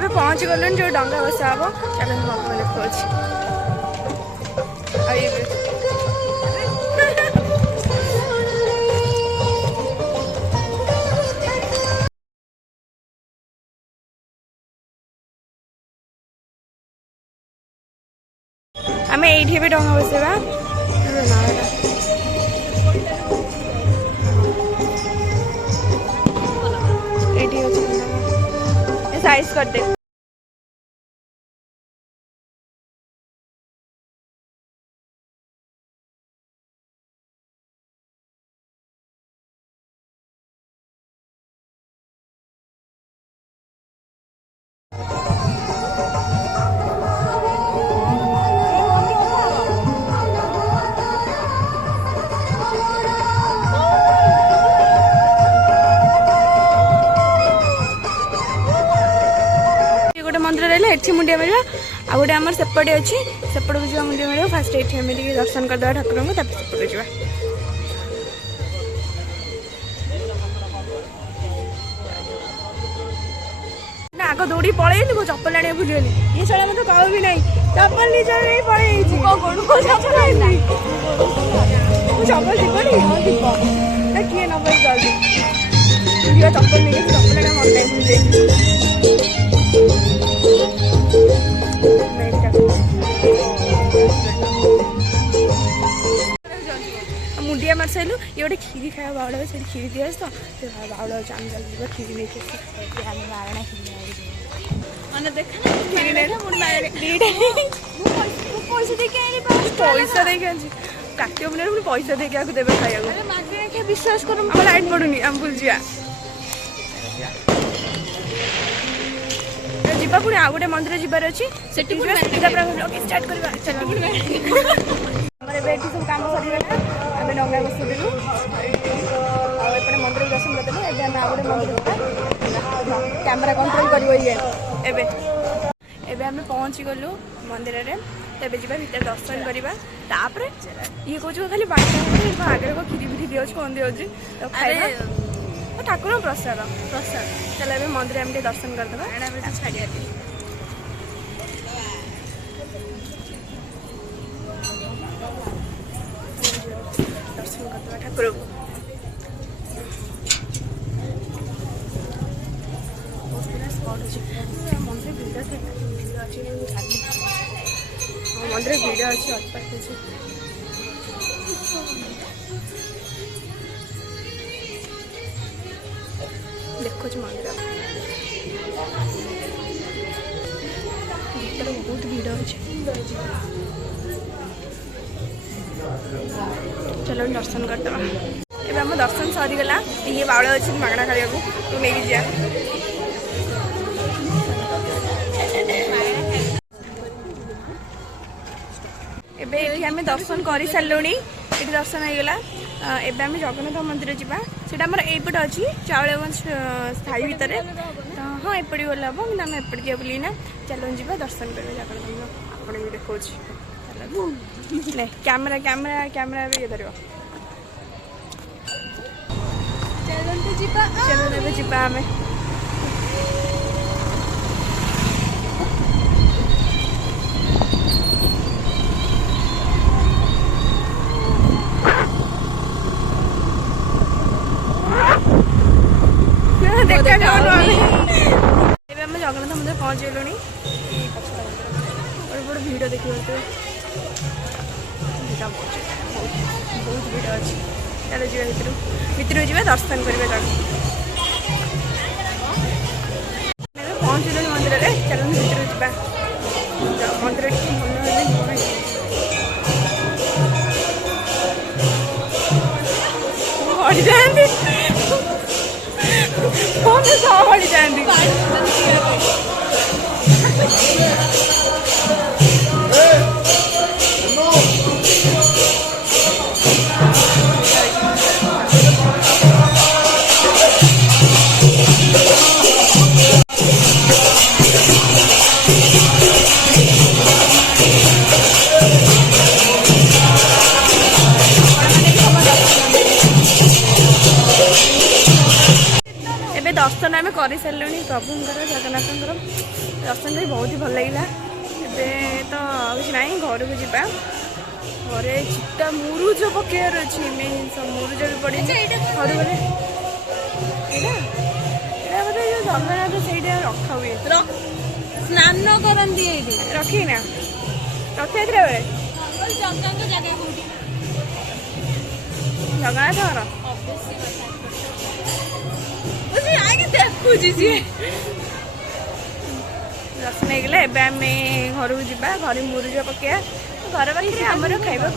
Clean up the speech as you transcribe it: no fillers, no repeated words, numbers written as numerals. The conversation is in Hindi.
ଏବେ ପହଞ୍ଚି ଗଲୁଣି ଯେଉଁ ଡଙ୍ଗା ବସା ହେବ। ଚାଲ ମୁଁ ଆପଣଙ୍କୁ ଦେଖାଉଛି। ଆଉ ଏବେ ଆମେ ଏଇଠି ଏବେ ଡଙ୍ଗା ବସେଇବା। ଏଇଠି ଅଛି ସାଇଜ କରିଦେ। मंदिर रहा एठी मुंडिया मार आ गोटे आम सेपटे अच्छी सेपट को जा मुंडिया मार फास्ट ये आम दर्शन करदे ठाकुर को सेपट जा आग दौड़ी पलैली मो चप्पल आने भूलिगली ये सारा मतलब पाव भी नहीं चप्पल निजे नहीं पलैली चप्पल जीवनी हाँ जीव ना किए नब जल्दी चप्पल नहीं चप्पल आने मन नहीं भूल मुंडिया मार सारू ये गोटे खीरी खाया बाउल से खीरी दिए तो बाउल अच्छे आम जल्दी खीरी नहीं मारणा खीरी देख खीरी पैसा देखिए कार्तिक पूर्णिमा पुणी पैसा देखिए देवे खाया विश्वास कर लाइट पड़ूनी आम बुल जा जीवा पुणी आउ गोटे मंदिर जीवार अच्छी से स्टार्ट करवा सब काम सरीगला आम डंगा बसदेलु आते मंदिर दर्शन करदेलु एवं आम गोटे मंदिर कैमेरा कंट्रोल कर पहुँची गलु मंदिर में तेज जा भर दर्शन करवा ये कौन खाली बाइक आगे खीरी फिरी दिवस कौन दिवस खाଇବା ठाकुर प्रसाद प्रसाद चलो ए मंदिर आम दर्शन करदे छाड़िया दर्शन करदे ठाकुर मंदिर भिड़ मंदिर भिड़ अच्छी देखो मंदिर भीतर बहुत भीड़ अच्छे चलो दर्शन करदे एवं आम दर्शन सरीगला ये बाउल अच्छी मागଣା खाया तू नहीं जा एवं दर्शन कर सारू ये दर्शन होगला एवं आम जगन्नाथ मंदिर जावा सीटा आम एपटे अच्छी चाउलगंज स्थायी भितर तो हाँ एपटे गले हम कि आम एपटे जा बुल ना चलो जा दर्शन कर आपको देखा कैमेरा कैमेरा कैमेरा भी ये धर चलो जा आम जगन्नाथ मंदिर पहुँच गलु बड़े भिड़ देखिए बहुत भिड़ अच्छी चलो जा भितर जा दर्शन करवा पहुँच गलु मंदिर में चलो भितर जा मंदिर बढ़ी जाती बढ़ी जाती दर्शन आम कर सारे प्रभुंर जगन्नाथ दर्शन भी बहुत ही भल लगे तो किसी ना घर को जा घरे चिता मुरुज पकेयर अच्छी मेन मुरुज भी पड़ी घर बोले बोधे जो जगन्नाथ से रखा हुए स्नान करती रखी ना रथ यात्रा बेले जगन्नाथ देखुची सी दर्शन हो गला एवं आम घर को जा घर मुरुज पकड़ा घर पाखे आमर खाइबा